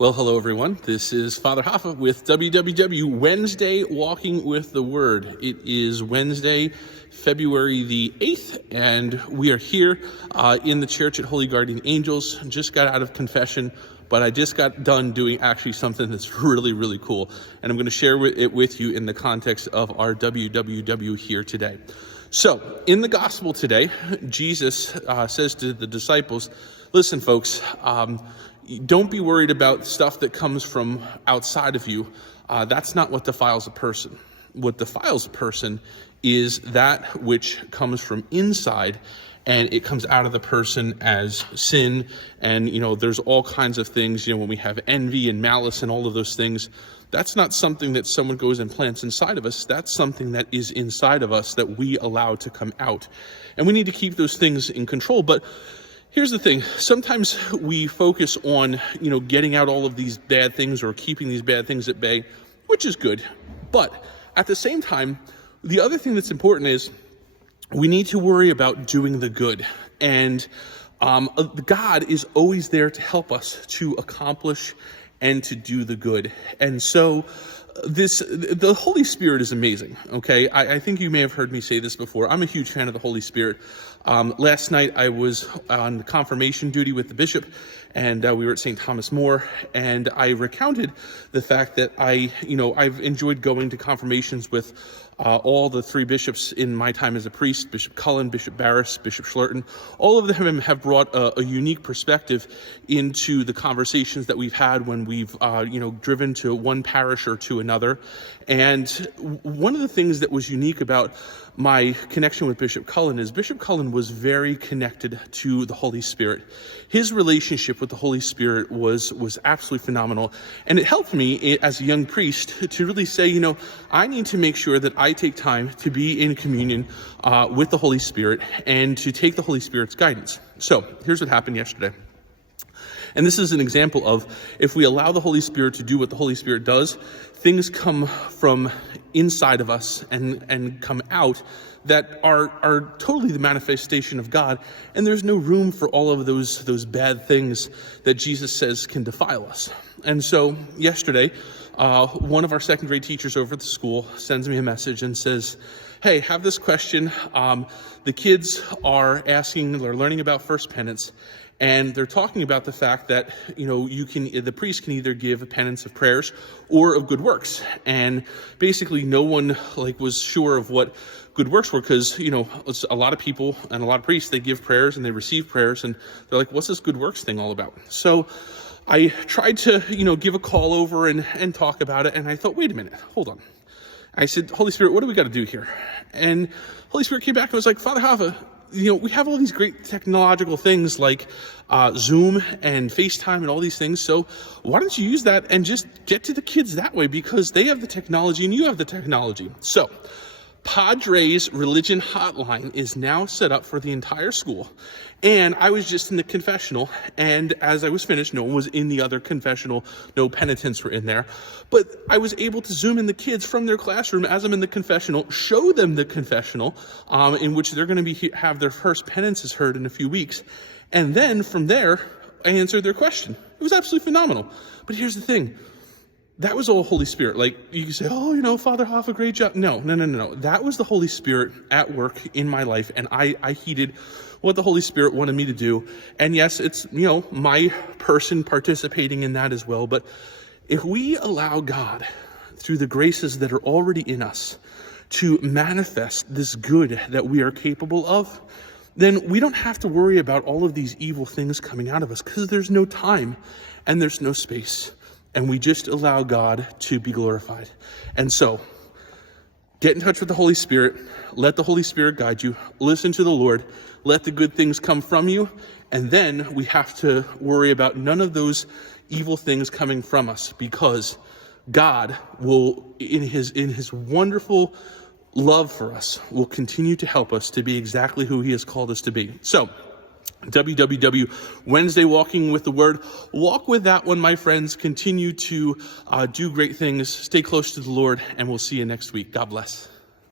Well, hello everyone. This is Father Hoffa with WWW Wednesday Walking with the Word. It is Wednesday, February the 8th, and we are here in the church at Holy Guardian Angels. Just got out of confession, but I just got done doing actually something that's really, really cool. And I'm going to share it with you in the context of our WWW here today. So, in the gospel today, Jesus says to the disciples, listen, folks, don't be worried about stuff that comes from outside of you. That's not what defiles a person. What defiles a person is that which comes from inside, and it comes out of the person as sin. And, there's all kinds of things, when we have envy and malice and all of those things, that's not something that someone goes and plants inside of us. That's something that is inside of us that we allow to come out. And we need to keep those things in control. But here's the thing. Sometimes we focus on, getting out all of these bad things or keeping these bad things at bay, which is good. But at the same time, the other thing that's important is we need to worry about doing the good. And God is always there to help us to accomplish and to do the good. And so the Holy Spirit is amazing, okay? I think you may have heard me say this before. I'm a huge fan of the Holy Spirit. Last night I was on confirmation duty with the bishop, and we were at St. Thomas More, and I recounted the fact that I've enjoyed going to confirmations with all the three bishops in my time as a priest: Bishop Cullen, Bishop Barris, Bishop Schlerton. All of them have brought a unique perspective into the conversations that we've had when we've, driven to one parish or to another. And one of the things that was unique about my connection with Bishop Cullen is Bishop Cullen was very connected to the Holy Spirit. His relationship with the Holy Spirit was absolutely phenomenal. And it helped me as a young priest to really say, I need to make sure that I take time to be in communion with the Holy Spirit and to take the Holy Spirit's guidance. So here's what happened yesterday. And this is an example of if we allow the Holy Spirit to do what the Holy Spirit does, things come from inside of us and come out that are totally the manifestation of God. And there's no room for all of those bad things that Jesus says can defile us. And so yesterday, one of our second grade teachers over at the school sends me a message and says, hey, have this question. The kids are learning about first penance. And they're talking about the fact that, the priest can either give a penance of prayers or of good works. And basically no one was sure of what good works were because, a lot of people and a lot of priests, they give prayers and they receive prayers. And they're like, what's this good works thing all about? So I tried to, give a call over and talk about it. And I thought, wait a minute, hold on. I said, Holy Spirit, what do we got to do here? And Holy Spirit came back and was like, Father Hoffa, we have all these great technological things like Zoom and FaceTime and all these things. So why don't you use that and just get to the kids that way, because they have the technology and you have the technology. So Padre's Religion Hotline is now set up for the entire school. And I was just in the confessional, and as I was finished, no one was in the other confessional, no penitents were in there, but I was able to Zoom in the kids from their classroom as I'm in the confessional, show them the confessional, in which they're going to have their first penances heard in a few weeks. And then from there, I answered their question. It was absolutely phenomenal. But here's the thing. That was all Holy Spirit. You can say, Father Hoffa, great job. No. That was the Holy Spirit at work in my life, and I heeded what the Holy Spirit wanted me to do. And yes, it's, my person participating in that as well. But if we allow God, through the graces that are already in us, to manifest this good that we are capable of, then we don't have to worry about all of these evil things coming out of us, because there's no time and there's no space. And we just allow God to be glorified. And so, get in touch with the Holy Spirit. Let the Holy Spirit guide you. Listen to the Lord. Let the good things come from you. And then we have to worry about none of those evil things coming from us, because God will, in his wonderful love for us, will continue to help us to be exactly who he has called us to be. So, WWW Wednesday Walking with the Word. Walk with that one, my friends. Continue to do great things. Stay close to the Lord, and we'll see you next week. God bless.